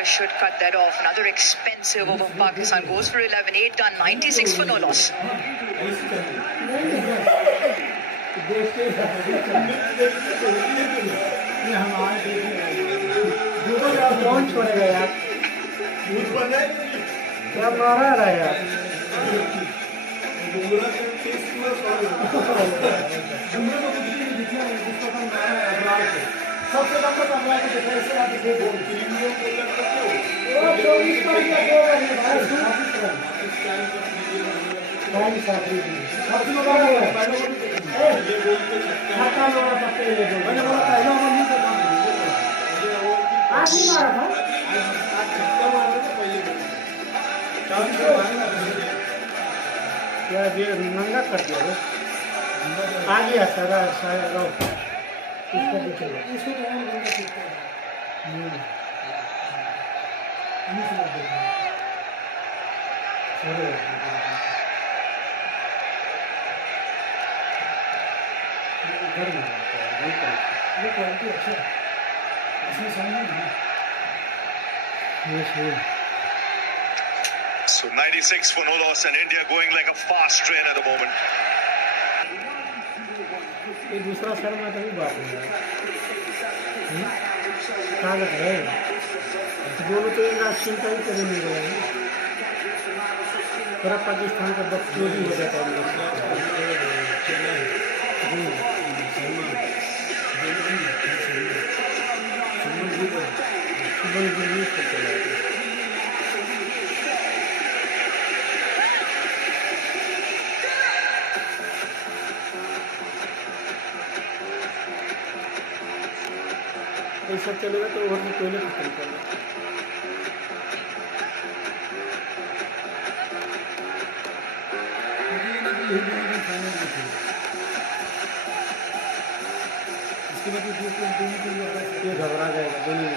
Yorker should cut that off. Another expensive over for Pakistan. Goes for 11, 8 done, 96 for no loss. कौन छोड़ेगा यार? क्या मारा रहा यार? सबसे कम तो कमरा के डिफेंस से आप देखो वो 24 का क्या होगा ये भाई भाई साथी सबसे बड़ा है पहले वो ये बोलते खाता लोड़ा सबसे ये बोल मैंने बोला पहला ओवर नहीं था आज ही मारा था आज छक्का मारा था पहले चार क्या ये नंगा कर दिया रे आ गया सारा सारा इसको देखो इसको तो हम बंदा सीखते हैं हम से देखो अरे इधर में ये क्वालिटी अच्छा है इसमें समझ नहीं ये सही So 96 for no loss and India going like a fast train at the moment. ये दूसरा शर्मा का भी बात है क्या लग रहा है दोनों तो एक रात चिंता ही करे नहीं रहे हैं पूरा पाकिस्तान का बस चोरी हो जाता है ऐसा चलेगा तो ओवर में पहले खत्म करना ये घबरा जाएगा दोनों में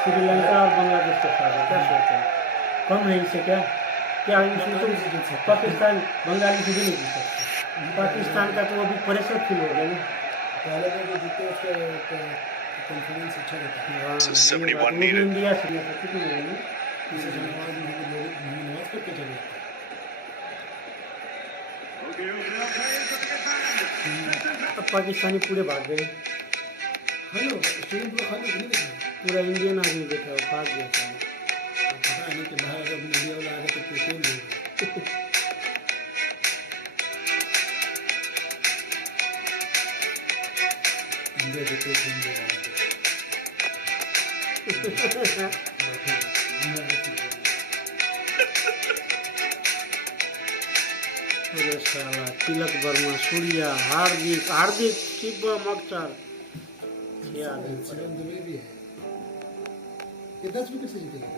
श्रीलंका और बांग्लादेश के साथ क्या सोचते हैं कम है इससे क्या क्या पाकिस्तान बंगाली से भी नहीं जीत सकते पाकिस्तान का तो अभी प्रेशर फील हो गया ना पहले तो जो जीते उसका कॉन्फिडेंस अच्छा रहता है So 71 needed. इंडिया से कितने हो गए इसे नवाज करके चले अब पाकिस्तानी पूरे भाग गए हेलो स्टेडियम पूरा खाली नहीं देखा पूरा इंडियन आदमी देखा भाग गया पता नहीं कि बाहर अगर इंडिया वाला आगे तो खेल लेगा तिलक वर्मा सूर्या हार्दिक हार्दिक शिवम अक्षर ये 10 विकेट से जीतेगा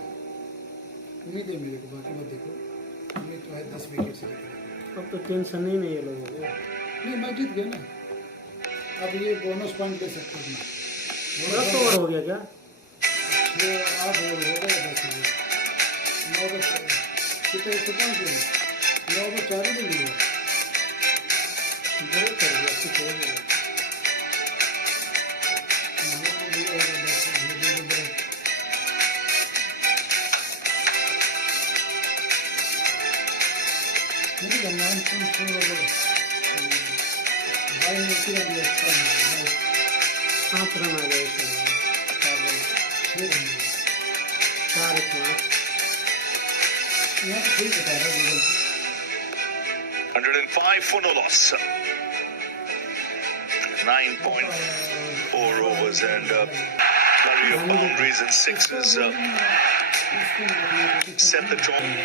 उम्मीद है मेरे को बाकी मत देखो उम्मीद तो है 10 विकेट से जीतेगा अब तो टेंशन नहीं है ये लोगों को नहीं मैं जीत गया ना अब ये बोनस पॉइंट दे सकते हैं 10 ओवर हो गया क्या 8 ओवर हो गए 10 ओवर 9 ओवर कितने तो 5 ओवर 9 ओवर 4 ही नहीं हुआ बहुत कर दिया कुछ हो गया मुझे नाम सुन लो भाई ने किया दिया 7 रन आ गए 4 यहाँ तो ठीक बता रहा है 105 for no loss. 9.4 overs and flurry of boundaries and sixes set the tone.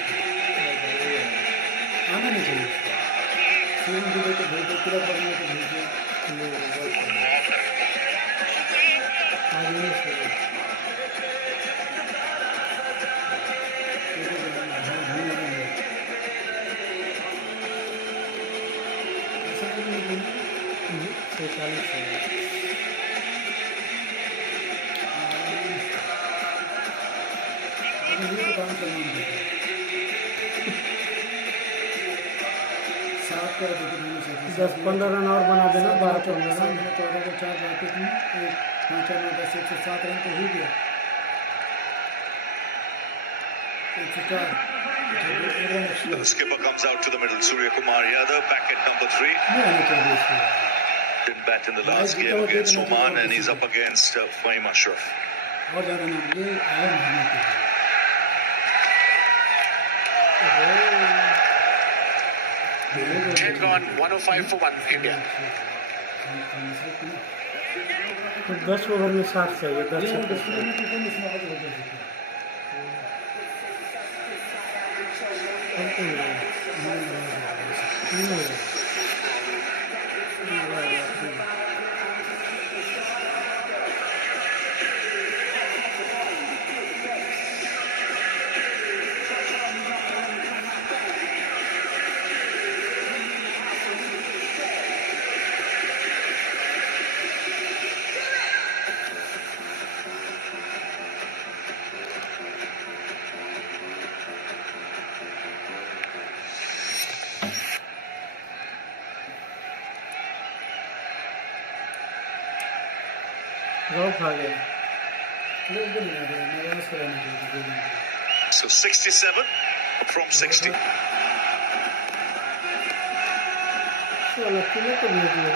आना नहीं चाहिए सीएम भी तो भेजो पूरा बढ़िया तो भेजो आगे नहीं चाहिए काम करना 10-15 रन और बना देना 12-15 रन 14 को 4 बाकी 5 रन 10 107 रन तो हो गया The skipper comes out to the middle. Surya Kumar Yadav back at number 3. Didn't bat in the last game against Oman, and he's up against Fahim Ashraf. और ज़्यादा नाम ये आयन मारने के लिए 10 gone, 105 for 1 India. तो 10 over में 60 चाहिए 10 रॉफ आ गया So 67 from 60. तो अलग किलो तो भेज दिया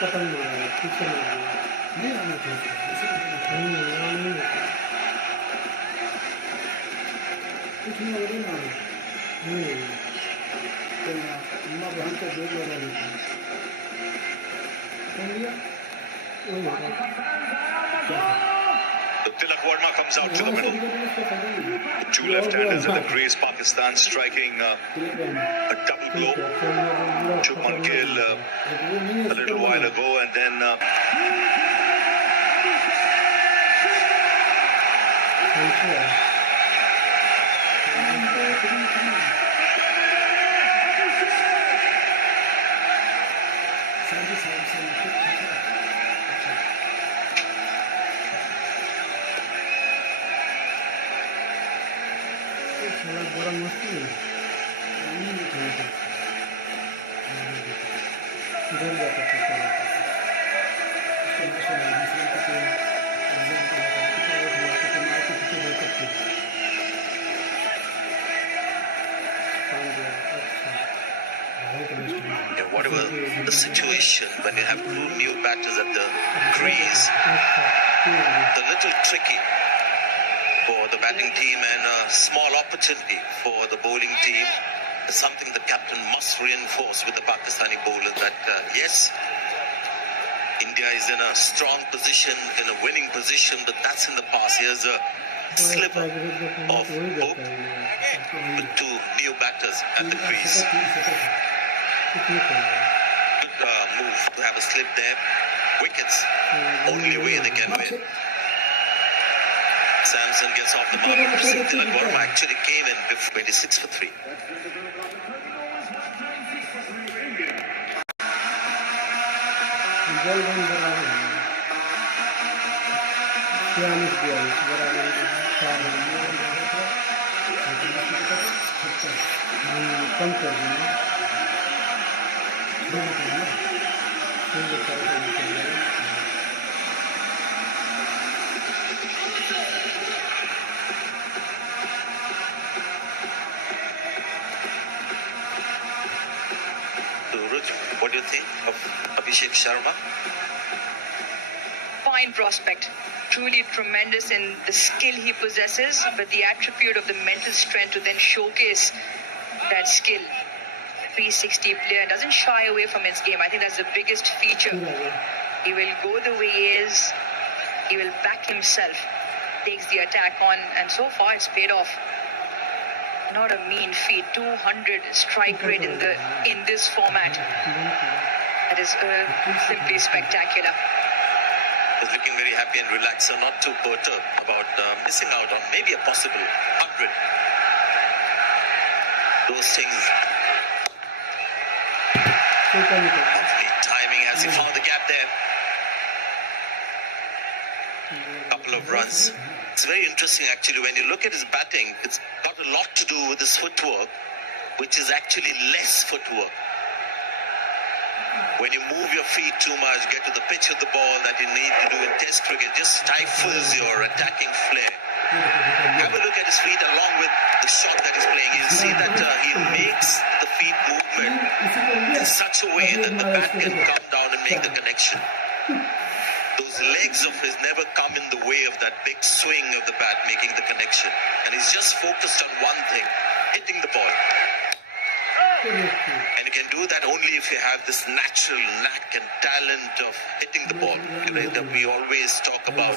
पतंग मारा है पीछे मारा नहीं आना चाहिए कुछ नहीं हो रही ना तो अम्मा बहन को जोड़ लगा देती लिया Tilak Verma comes out to the middle. Two left-handers in the crease. Pakistan striking a double blow. Shubman Gill a little while ago, and then बड़ा मुश्किल है डर जाता whatever the situation, when you have two new batters at the crease, the little tricky for the batting team and a small opportunity for the bowling team is something the captain must reinforce with the Pakistani bowler that yes, India is in a strong position, in a winning position, but that's in the past. Here's a sliver of hope with two new batters at the crease. Good move to have a slip there. Wickets, only way they can win. Samson gets off the mark. Tilak Verma actually came in before 26 for 3. कम कर देंगे What do you think of Abhishek Sharma? Fine prospect. Truly tremendous in the skill he possesses, but the attribute of the mental strength to then showcase that skill. 360 player doesn't shy away from his game. I think that's the biggest feature. He will go the way he is. He will back himself. Takes the attack on, and so far it's paid off. Not a mean feat. 200 strike rate in this format. That is simply spectacular. Was looking very happy and relaxed, so not too perturbed about missing out on maybe a possible 100. Those things. Timing as he found the gap there. runs. It's very interesting actually when you look at his batting. It's got a lot to do with his footwork, which is actually less footwork. When you move your feet too much, get to the pitch of the ball that you need to do in Test cricket, just stifles your attacking flair. Have a look at his feet along with the shot that he's playing. You see that he makes the feet movement in such a way that the bat can come down and make the connection. Those legs of his never come in the way of that big swing of the bat making the connection. And he's just focused on one thing, hitting the ball. And you can do that only if you have this natural knack and talent of hitting the ball. That we always talk about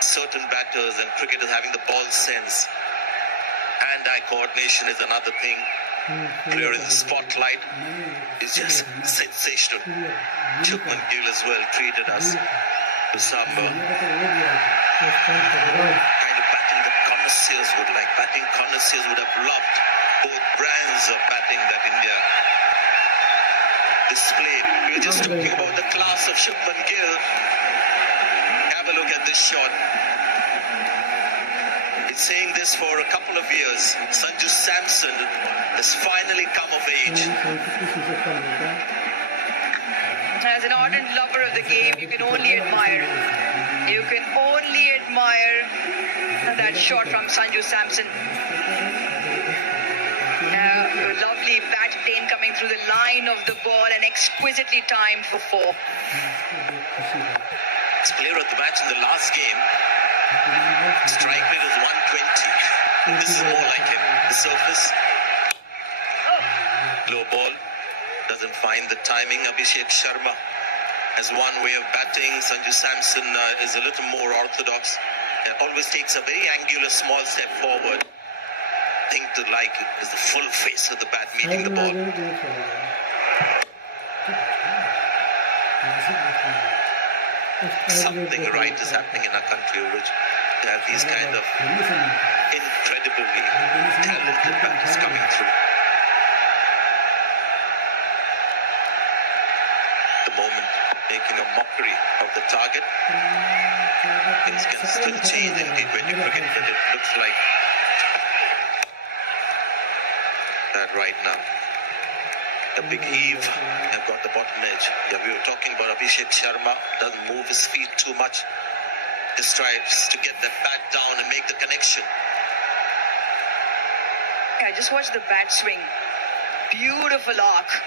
certain batters and cricketers having the ball sense. Hand-eye coordination is another thing. Player in the spotlight is just sensational. Chupman Gill as well treated us to some kind of batting that connoisseurs would like. Batting connoisseurs would have loved both brands of batting that India displayed. We were just talking about the class of Chupman Gill. Have a look at this shot. Been saying this for a couple of years. Sanju Samson has finally come of age. As an ardent lover of the game, you can only admire. You can only admire that shot from Sanju Samson. A lovely bat plane coming through the line of the ball and exquisitely timed for four. This player of the match in the last game, strike rate is 120. This is more like him. The surface, low ball, doesn't find the timing. Abhishek Sharma has one way of batting. Sanju Samson is a little more orthodox and always takes a very angular small step forward. Thing to like is the full face of the bat meeting the ball. Something right is happening in our country, which they have these kind of incredibly talented batters coming through. The moment making a mockery of the target. Things can still change in T20 cricket, but it looks like that right now. The big heave have got the bottom edge. Yeah, we were talking about Abhishek Sharma, doesn't move his feet too much. Just tries to get that bat down and make the connection. I just watched the bat swing. Beautiful arc.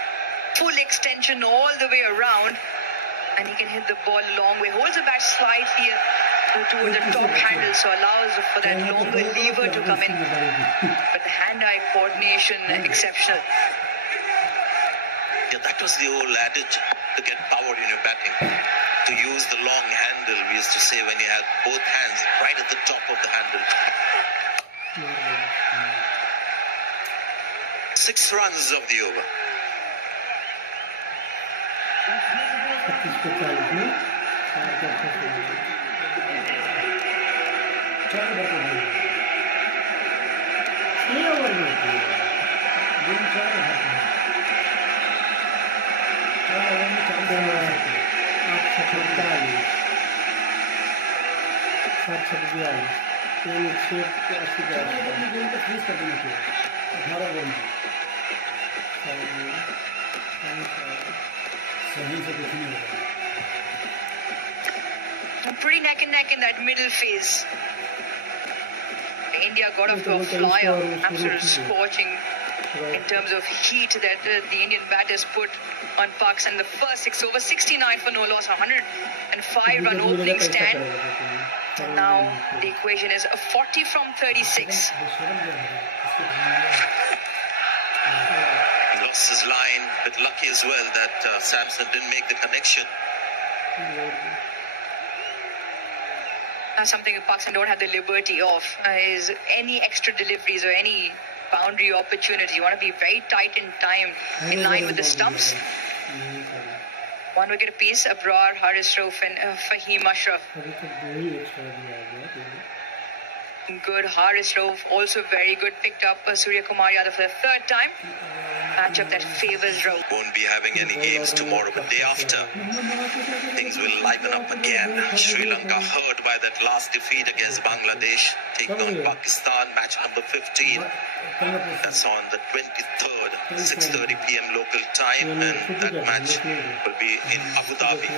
Full extension all the way around. And he can hit the ball a long way. Holds the bat slightly towards the top handle, so allows for that longer lever to come in. But the hand-eye coordination, exceptional. Yeah, that was the old adage to get power in your batting. To use the long handle, we used to say when you had both hands right at the top of the handle. 6 runs of the over. Pretty neck and neck in that middle phase. India got off to a flyer, absolute scorching in terms of heat that the Indian batters put on Parks. And the first 6 over 69 for no loss, 105 run opening stand. And now the equation is a 40 from 36. Lost his line, but lucky as well that Samson didn't make the connection. Something Pakistan don't have the liberty of is any extra deliveries or any boundary opportunity. You want to be very tight in time, in line with the stumps. 1 wicket apiece, Abrar, Haris Rauf and Fahim Ashraf. good. Haris Rauf also very good. Picked up Surya Kumar Yadav for the third time. Matchup that favors Rauf. Won't be having any games tomorrow, but day after, things will liven up again. Sri Lanka hurt by that last defeat against Bangladesh, taking on Pakistan, match number 15. That's on the 23rd, 6:30 p.m. local time, and that match will be in Abu Dhabi.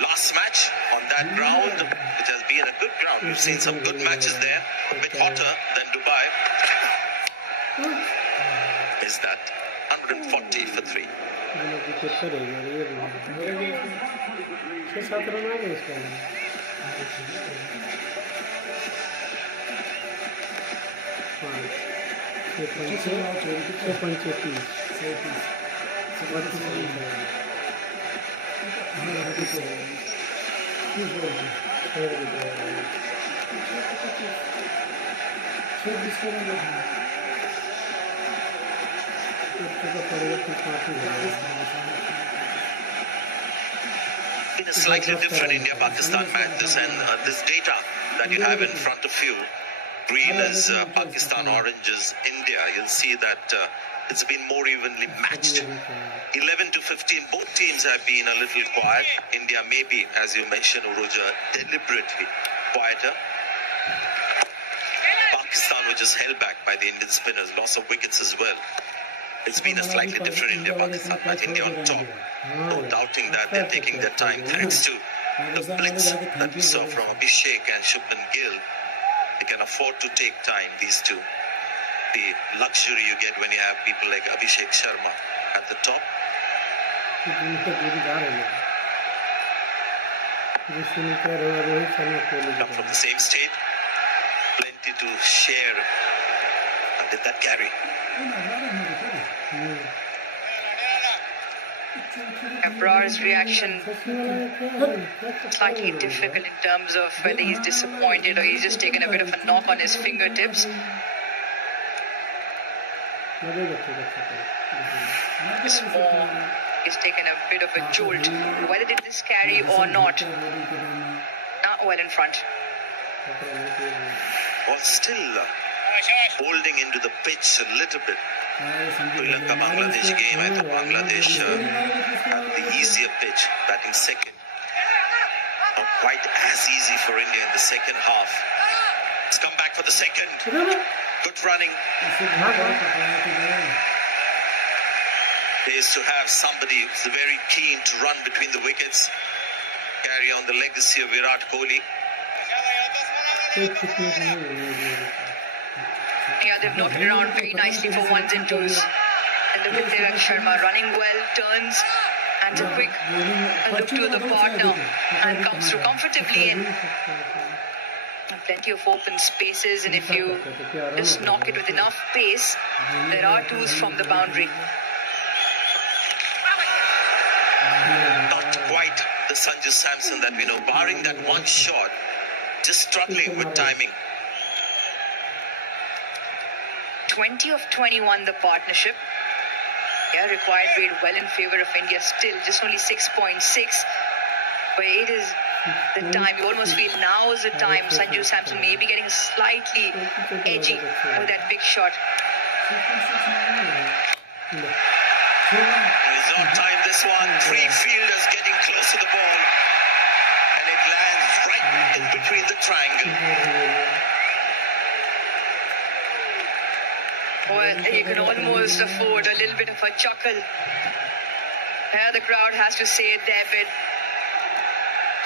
Last match on that ground, which has been a good ground. We've seen some good matches there, a bit hotter than Dubai. Is that 140 for 3. Been a slightly different India-Pakistan match, this data that you have in front of you. Green is Pakistan, orange is India. You'll see that it's been more evenly matched. 11 to 15, both teams have been a little quiet. India maybe, as you mentioned, Uruja, deliberately quieter. Pakistan, which is held back by the Indian spinners, loss of wickets as well. It's been a slightly different India-Pakistan match. India on top, no doubting that they're taking their time thanks to the blitz that we saw from Abhishek and Shubman Gill. They can afford to take time, these two. The luxury you get when you have people like Abhishek Sharma at the top. Come from the same state, plenty to share. And did that carry? Abrar's reaction slightly difficult in terms of whether he's disappointed or he's just taken a bit of a knock on his fingertips. This more is taken a bit of a jolt. Whether did this carry or not? Not well in front. Well, still holding into the pitch a little bit. Sri Lanka-Bangladesh game, I thought Bangladesh the easier pitch, batting second. Not quite as easy for India in the second half. It's come back for the second. Good running. Pays to have somebody who's very keen to run between the wickets. Carry on the legacy of Virat Kohli. Yeah, they've knocked it around very nicely for ones and twos. And look at Tiyak Sharma running well, turns, and a quick look to the partner and comes through comfortably in. Plenty of open spaces, and if you just knock it with enough pace, there are twos from the boundary. Not quite the Sanju Samson that we know, barring that one shot, just struggling with timing. 20 of 21 the partnership. Yeah, required rate well in favor of India still, just only 6.6. But it is the time, you almost feel now is the time. Sanju Samson may be getting slightly edgy with that big shot. He's on time this one. Three fielders getting close to the ball. And it lands right in between the triangle. Well, you can almost afford a little bit of a chuckle. Yeah, the crowd has to say it there, but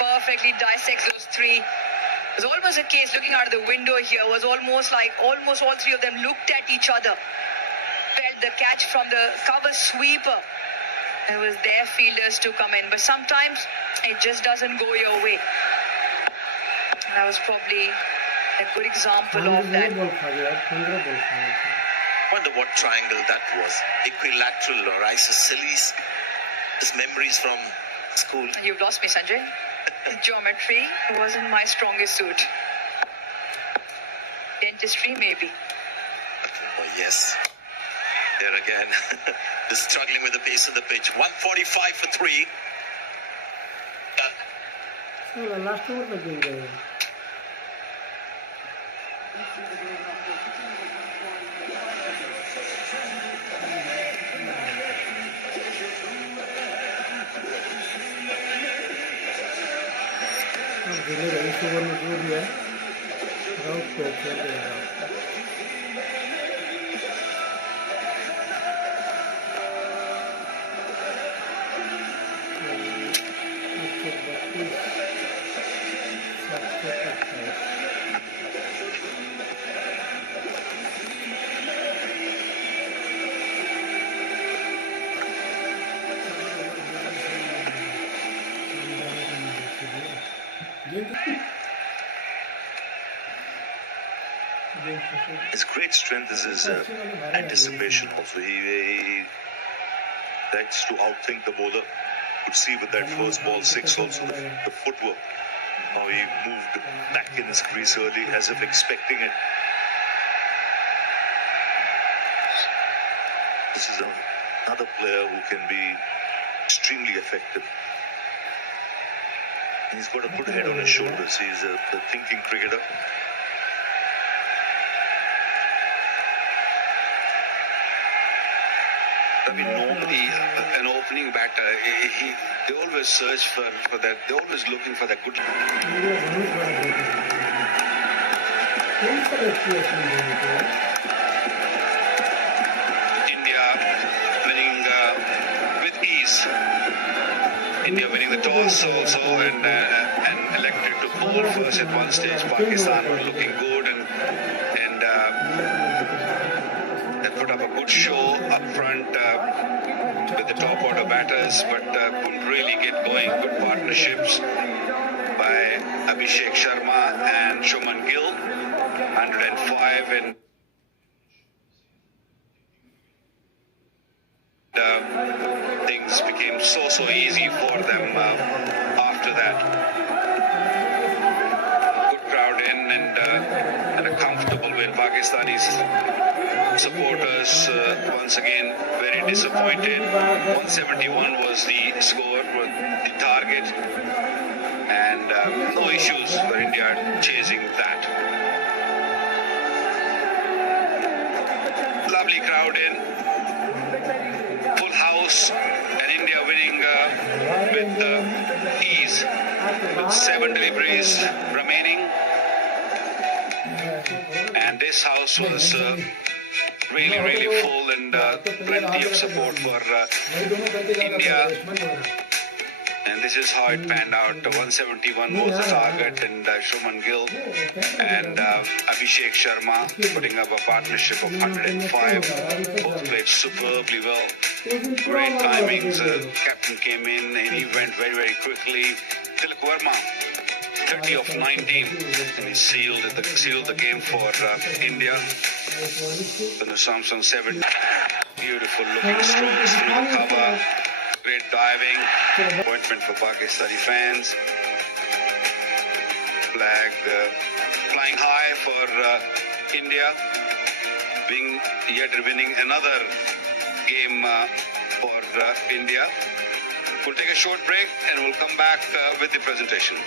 perfectly dissects those three. It was almost a case looking out of the window here, was almost like almost all three of them looked at each other. Felt the catch from the cover sweeper. It was their fielders to come in, but sometimes it just doesn't go your way. That was probably a good example of that. Wonder what triangle that was. Equilateral or isosceles. Just memories from school. You've lost me, Sanjay. Geometry wasn't my strongest suit. Dentistry, maybe. Oh, yes. There again. Just struggling with the pace of the pitch. 145 for 3. So, last over the game. Delhi रईस over में जो दिया राउट पे खेल देगा His great strength is his anticipation. Also, he likes to outthink the bowler. Could see with that first ball six also the footwork. How he moved back in his crease early as if expecting it. This is another player who can be extremely effective. He's got a good head on his shoulders. He's a thinking cricketer. I mean, normally an opening batter, they always search for that. They're always looking for that good. India winning with ease. India winning the toss also and elected to bowl first at one stage. Pakistan were looking good and they put up a good show up front with the top order batters, but couldn't really get going. Good partnerships by Abhishek Sharma and Shuman Gill. 105 and things became so easy for them after that. Good crowd in and a comfortable win. Pakistanis supporters once again very disappointed. 171 was the score, the target, and no issues for India chasing that. Lovely crowd in, full house, and India winning with ease with 7 deliveries remaining. And this house was really full and plenty of support for India. And this is how it panned out. 171 was the target, and Shuman Gill and Abhishek Sharma putting up a partnership of 105. Both played superbly well. Great timings. Captain came in and he went very quickly. Tilak Verma, 30 of 19, and he sealed the game for India. Then Samson 7. Beautiful looking strokes through the cover. Great diving. Appointment for Pakistani fans. Flag flying high for India. Yet winning another game for India. We'll take a short break and we'll come back with the presentation.